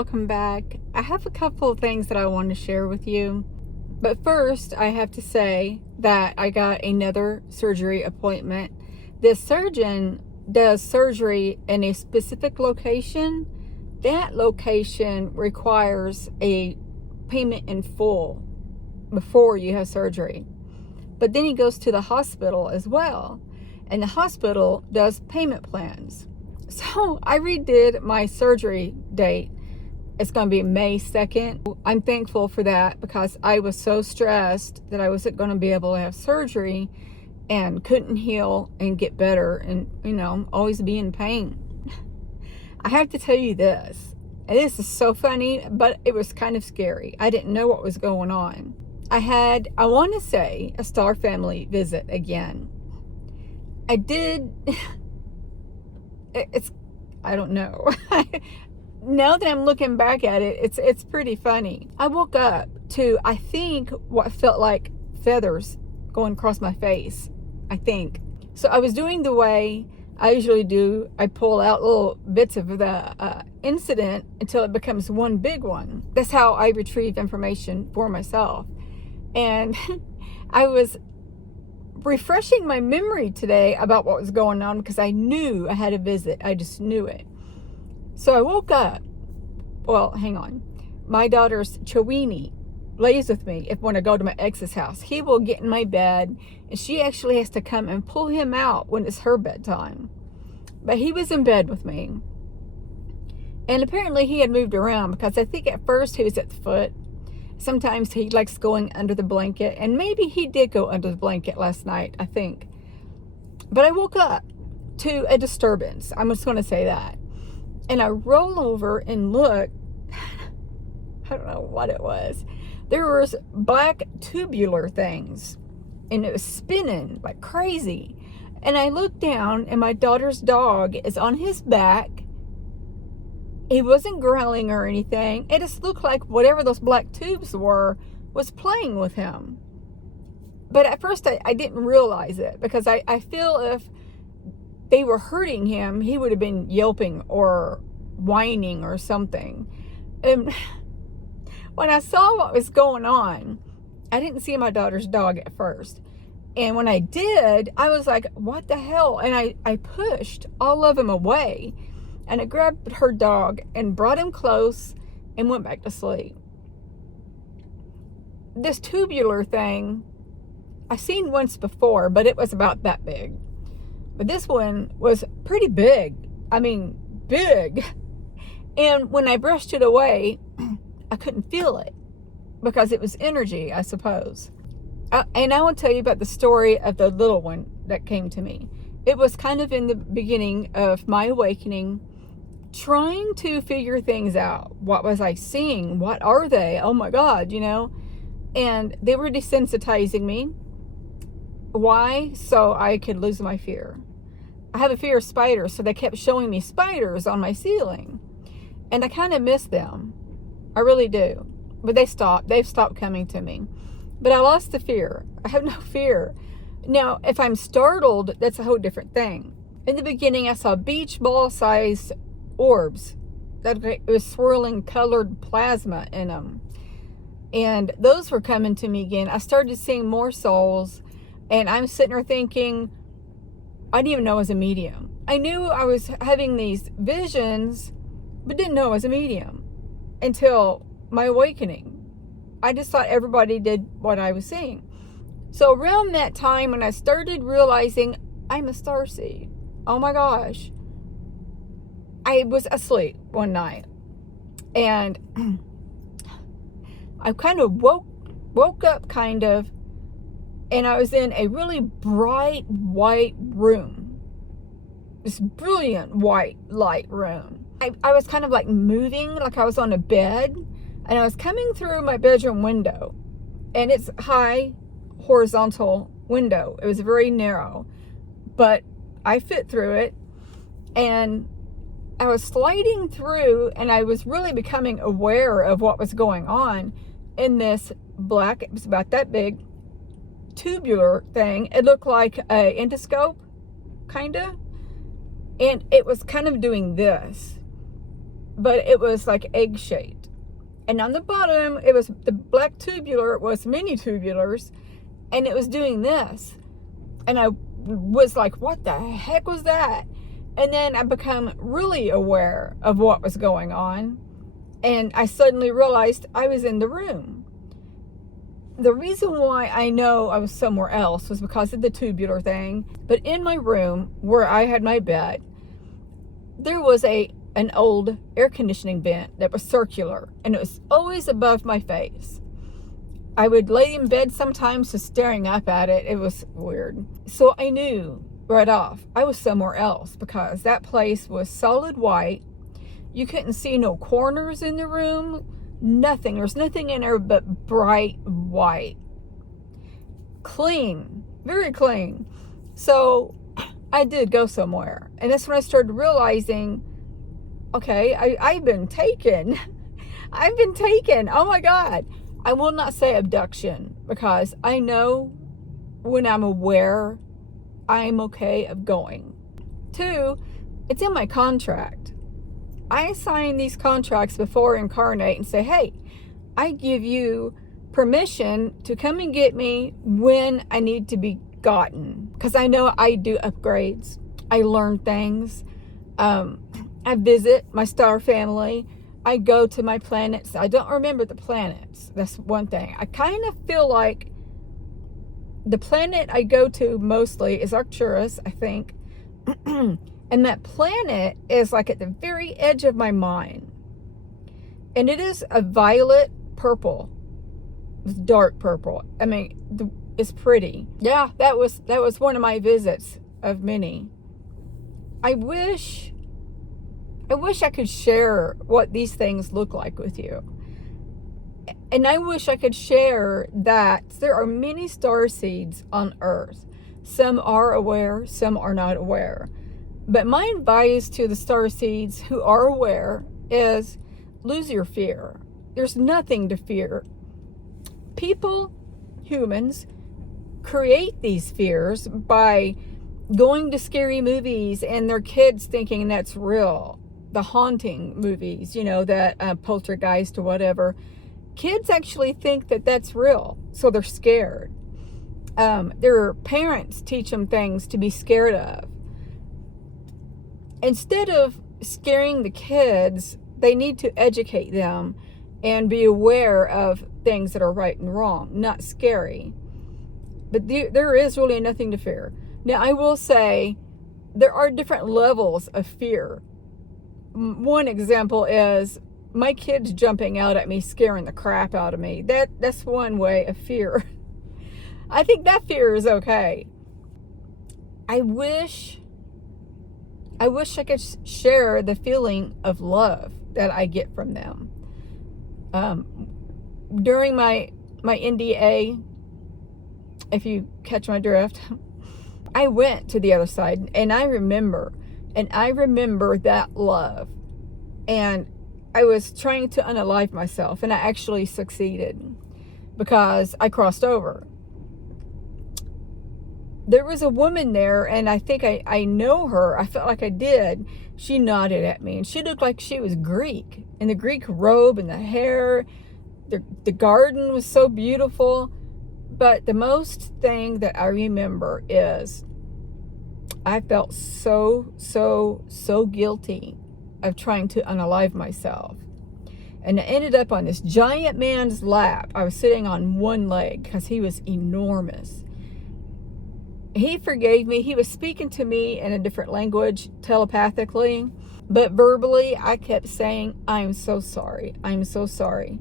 welcome back. I have a couple of things that I want to share with you. But first, I have to say that I got another surgery appointment. This surgeon does surgery in a specific location. That location requires a payment in full before you have surgery. But then he goes to the hospital as well. And the hospital does payment plans. So I redid my surgery date. It's going to be May 2nd. I'm thankful for that because I was so stressed that I wasn't going to be able to have surgery and couldn't heal and get better and, always be in pain. I have to tell you this, and this is so funny, but it was kind of scary. I didn't know what was going on. I want to say, a StarFamily visit again. I did, I don't know. Now that I'm looking back at it, it's pretty funny. I woke up to, I think, what felt like feathers going across my face, I think. So I was doing the way I usually do. I pull out little bits of the incident until it becomes one big one. That's how I retrieve information for myself. And I was refreshing my memory today about what was going on because I knew I had a visit. I just knew it. So I woke up. Well, hang on. My daughter's Chowini lays with me when I go to my ex's house. He will get in my bed, and she actually has to come and pull him out when it's her bedtime. But he was in bed with me. And apparently he had moved around because I think at first he was at the foot. Sometimes he likes going under the blanket, and maybe he did go under the blanket last night, I think. But I woke up to a disturbance. I'm just going to say that. And I roll over and look. I don't know what it was. There was black tubular things, and it was spinning like crazy. And I looked down, and my daughter's dog is on his back. He wasn't growling or anything. It just looked like whatever those black tubes were was playing with him. But at first I didn't realize it because I feel if they were hurting him, he would have been yelping or whining or something. And when I saw what was going on, I didn't see my daughter's dog at first. And when I did, I was like, what the hell? And I pushed all of them away. And I grabbed her dog and brought him close and went back to sleep. This tubular thing, I've seen once before, but it was about that big. But this one was pretty big. I mean, big. And when I brushed it away, I couldn't feel it because it was energy, I suppose. And I will tell you about the story of the little one that came to me. It was kind of in the beginning of my awakening, trying to figure things out. What was I seeing? What are they? Oh my God, And they were desensitizing me. Why? So I could lose my fear. I have a fear of spiders, so they kept showing me spiders on my ceiling. And I kind of miss them. I really do. But they've stopped coming to me. But I lost the fear. I have no fear. Now, if I'm startled, that's a whole different thing. In the beginning, I saw beach ball-sized orbs. It was swirling colored plasma in them. And those were coming to me again. I started seeing more souls. And I'm sitting there thinking, I didn't even know I was a medium. I knew I was having these visions, but didn't know I was a medium until my awakening. I just thought everybody did what I was seeing. So around that time when I started realizing I'm a starseed, oh my gosh, I was asleep one night and I kind of woke up kind of, and I was in a really bright white room, this brilliant white light room. I was kind of like moving like I was on a bed, and I was coming through my bedroom window, and it's high horizontal window. It was very narrow, but I fit through it, and I was sliding through, and I was really becoming aware of what was going on in this black, it was about that big, tubular thing. It looked like a endoscope, kind of, and it was kind of doing this. but it was like egg-shaped. And on the bottom, it was the black tubular, it was mini tubulars, and it was doing this. And I was like, what the heck was that? And then I became really aware of what was going on. And I suddenly realized I was in the room. The reason why I know I was somewhere else was because of the tubular thing. But in my room, where I had my bed, there was an old air conditioning vent that was circular. And it was always above my face. I would lay in bed sometimes just staring up at it. It was weird. So I knew right off I was somewhere else, because that place was solid white. You couldn't see no corners in the room. Nothing. There was nothing in there but bright white. Clean. Very clean. So I did go somewhere. And that's when I started realizing, okay, I've been taken. I've been taken. Oh my God. I will not say abduction, because I know when I'm aware, I'm okay of going. 2, it's in my contract. I sign these contracts before I incarnate and say, hey, I give you permission to come and get me when I need to be gotten. Because I know I do upgrades. I learn things. I visit my StarFamily. I go to my planets. I don't remember the planets. That's one thing. I kind of feel like the planet I go to mostly is Arcturus, I think. And that planet is like at the very edge of my mind. And it is a violet purple. It's dark purple. I mean, it's pretty. Yeah, that was one of my visits of many. I wish I could share what these things look like with you. And I wish I could share that there are many star seeds on Earth. Some are aware, some are not aware. But my advice to the star seeds who are aware is lose your fear. There's nothing to fear. People, humans, create these fears by going to scary movies and their kids thinking that's real. The haunting movies, that poltergeist or whatever. Kids actually think that that's real, so they're scared. Their parents teach them things to be scared of. Instead of scaring the kids, they need to educate them and be aware of things that are right and wrong, not scary. But there is really nothing to fear. Now, I will say there are different levels of fear. One example is my kids jumping out at me, scaring the crap out of me. That's one way of fear. I think that fear is okay. I wish I could share the feeling of love that I get from them. During my NDA, if you catch my drift, I went to the other side, and I remember that love. And I was trying to unalive myself, and I actually succeeded because I crossed over. There was a woman there, and I think I know her. I felt like I did. She nodded at me, and she looked like she was Greek, in the Greek robe and the hair. The garden was so beautiful. But the most thing that I remember is I felt so guilty of trying to unalive myself. And I ended up on this giant man's lap. I was sitting on one leg because he was enormous. He forgave me. He was speaking to me in a different language telepathically. But verbally, I kept saying, I'm so sorry. I'm so sorry.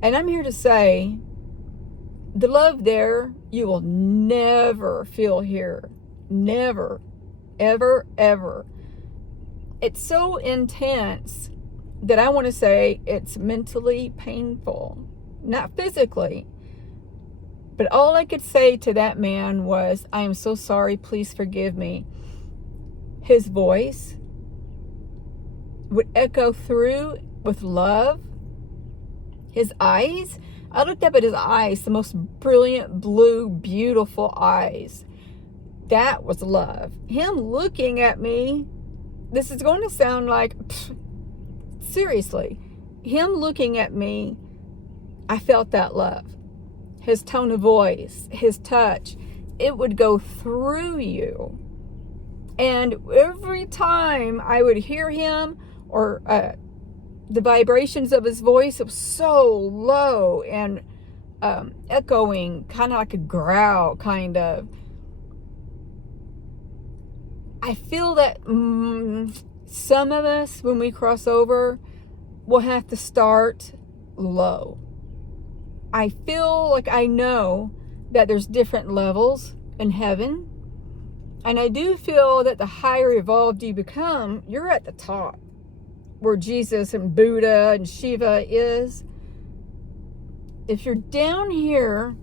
And I'm here to say, the love there, you will never feel here. Never. Ever, ever. It's so intense that I want to say it's mentally painful. Not physically. But all I could say to that man was, I am so sorry, please forgive me. His voice would echo through with love. His eyes, I looked up at his eyes, the most brilliant, blue, beautiful eyes. That was love. Him looking at me, this is going to sound like seriously, him looking at me, I felt that love. His tone of voice, his touch, it would go through you. And every time I would hear him, or the vibrations of his voice, it was so low and echoing, kind of like a growl, kind of. I feel that some of us, when we cross over, will have to start low. I feel like I know that there's different levels in heaven. And I do feel that the higher evolved you become, you're at the top, where Jesus and Buddha and Shiva is. If you're down here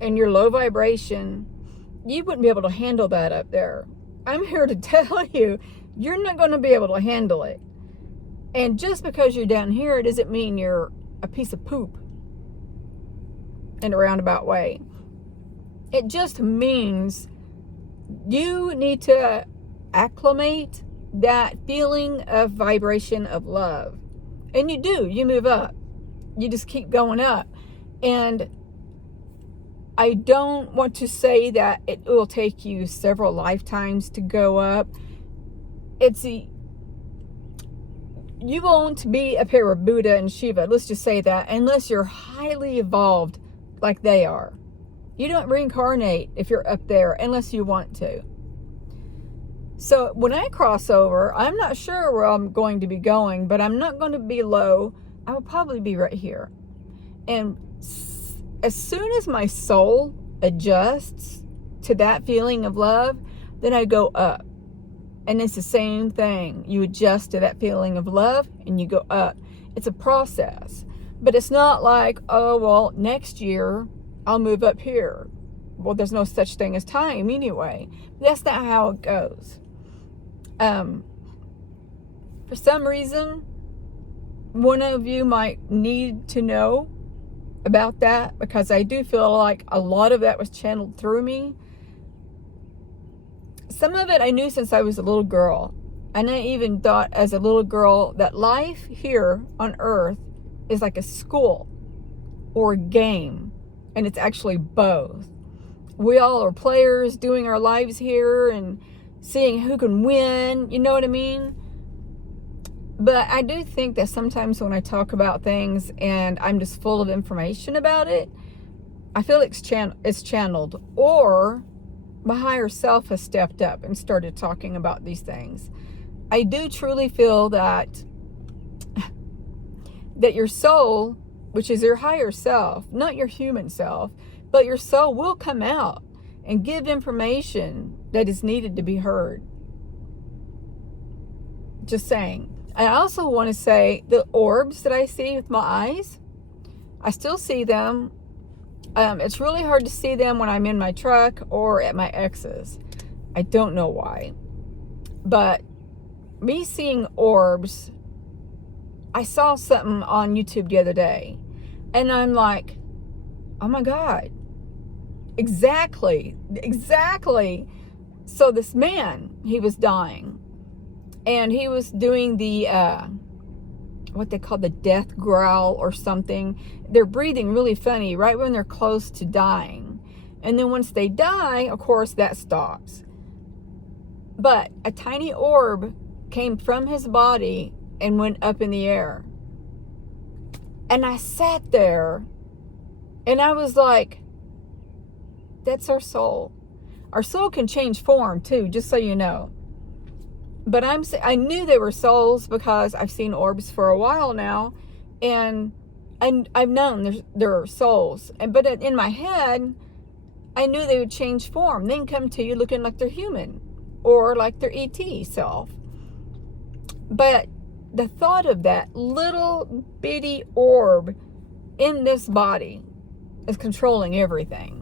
and you're low vibration, you wouldn't be able to handle that up there. I'm here to tell you, you're not going to be able to handle it. And just because you're down here, doesn't mean you're a piece of poop in a roundabout way. It just means you need to acclimate that feeling of vibration of love. And you do, you move up. You just keep going up. And I don't want to say that it will take you several lifetimes to go up. You won't be a pair of Buddha and Shiva, let's just say that, unless you're highly evolved like they are. You don't reincarnate if you're up there unless you want to. So when I cross over, I'm not sure where I'm going to be going, but I'm not going to be low. I will probably be right here. And as soon as my soul adjusts to that feeling of love, then I go up. And it's the same thing. You adjust to that feeling of love and you go up. It's a process. But it's not like, oh, well, next year I'll move up here. Well, there's no such thing as time anyway. That's not how it goes. For some reason, one of you might need to know about that, because I do feel like a lot of that was channeled through me. Some of it I knew since I was a little girl. And I even thought as a little girl that life here on earth is like a school or a game. And it's actually both. We all are players doing our lives here and seeing who can win. You know what I mean? But I do think that sometimes when I talk about things and I'm just full of information about it, I feel it's channeled. Or my higher self has stepped up and started talking about these things. I do truly feel that your soul, which is your higher self, not your human self, but your soul will come out and give information that is needed to be heard. Just saying. I also want to say the orbs that I see with my eyes, I still see them. It's really hard to see them when I'm in my truck or at my ex's. I don't know why. But me seeing orbs, I saw something on YouTube the other day. And I'm like, oh my God. Exactly. So this man, he was dying. And he was doing the, what they call the death growl or something. They're breathing really funny right when they're close to dying. And then once they die, of course, that stops. But a tiny orb came from his body and went up in the air. And I sat there and I was like, that's our soul. Our soul can change form too, just so you know. But I knew they were souls because I've seen orbs for a while now, and I've known there are souls. But in my head, I knew they would change form. They can come to you looking like they're human or like their ET self. But the thought of that little bitty orb in this body is controlling everything.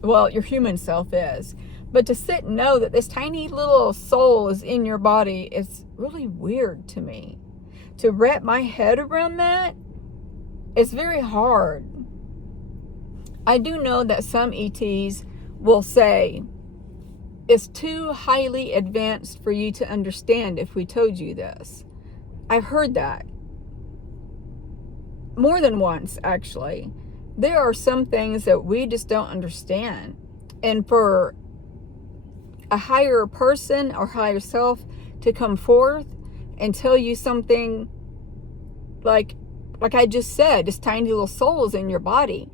Well, your human self is. But to sit and know that this tiny little soul is in your body is really weird to me. To wrap my head around that, it's very hard. I do know that some ETs will say, it's too highly advanced for you to understand if we told you this. I've heard that more than once, actually. There are some things that we just don't understand. And for a higher person or higher self to come forth and tell you something like I just said, this tiny little souls in your body.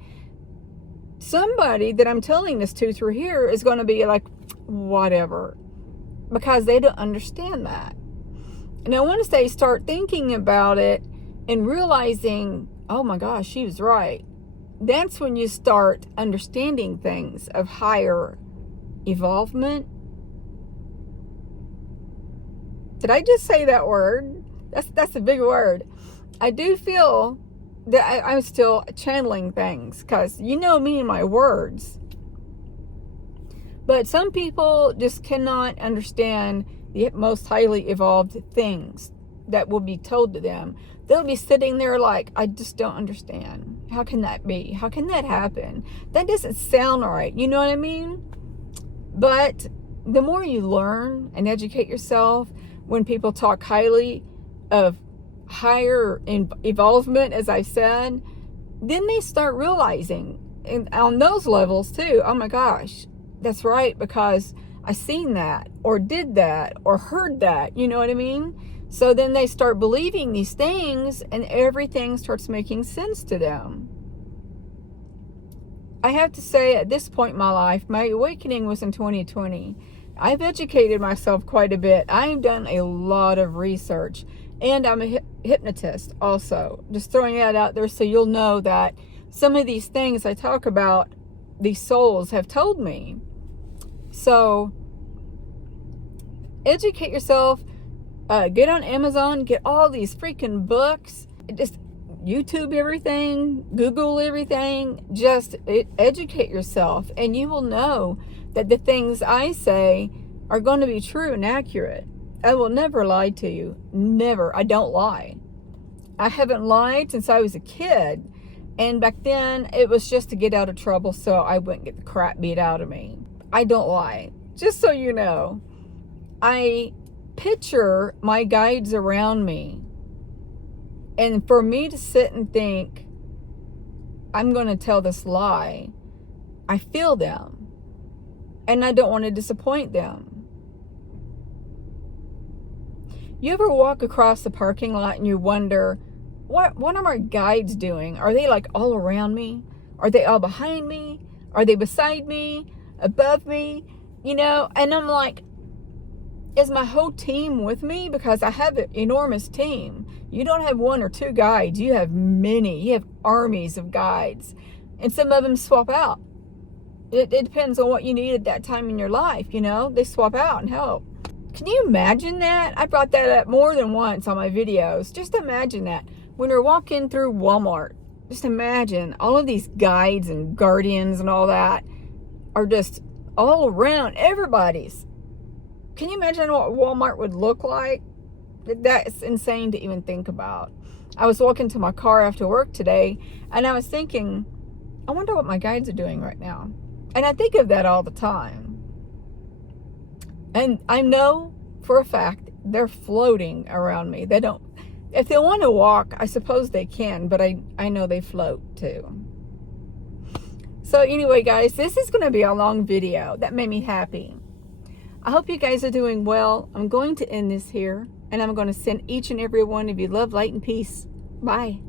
Somebody that I'm telling this to through here is going to be like, whatever, because they don't understand that. And I want to say, start thinking about it and realizing, oh my gosh, she was right. That's when you start understanding things of higher evolvement. Did I just say that word? That's a big word. I do feel that I'm still channeling things, because you know me and my words. But some people just cannot understand the most highly evolved things that will be told to them. They'll be sitting there like, I just don't understand. How can that be? How can that happen? That doesn't sound right. You know what I mean? But the more you learn and educate yourself, when people talk highly of higher evolvement, as I said, then they start realizing, and on those levels too, oh my gosh, that's right, because I seen that or did that or heard that, you know what I mean? So then they start believing these things and everything starts making sense to them. I have to say, at this point in my life, my awakening was in 2020. I've educated myself quite a bit. I've done a lot of research, and I'm a hypnotist also. Just throwing that out there so you'll know that some of these things I talk about, these souls have told me. So educate yourself. Get on Amazon, get all these freaking books. Just YouTube everything, Google everything. Just educate yourself, and you will know that the things I say are going to be true and accurate. I will never lie to you. Never. I don't lie. I haven't lied since I was a kid. And back then, it was just to get out of trouble so I wouldn't get the crap beat out of me. I don't lie. Just so you know. I picture my guides around me. And for me to sit and think, I'm going to tell this lie, I feel them. And I don't want to disappoint them. You ever walk across the parking lot and you wonder, what are my guides doing? Are they like all around me? Are they all behind me? Are they beside me? Above me? You know, and I'm like, is my whole team with me? Because I have an enormous team. You don't have one or two guides. You have many. You have armies of guides. And some of them swap out. It depends on what you need at that time in your life, you know. They swap out and help. Can you imagine that? I brought that up more than once on my videos. Just imagine that. When you're walking through Walmart, just imagine all of these guides and guardians and all that are just all around everybody's. Can you imagine what Walmart would look like? That's insane to even think about. I was walking to my car after work today, and I was thinking, I wonder what my guides are doing right now. And I think of that all the time. And I know for a fact they're floating around me. They don't, if they want to walk, I suppose they can, but I know they float too. So anyway, guys, this is going to be a long video. That made me happy. I hope you guys are doing well. I'm going to end this here, and I'm going to send each and every one of you love, light, and peace. Bye.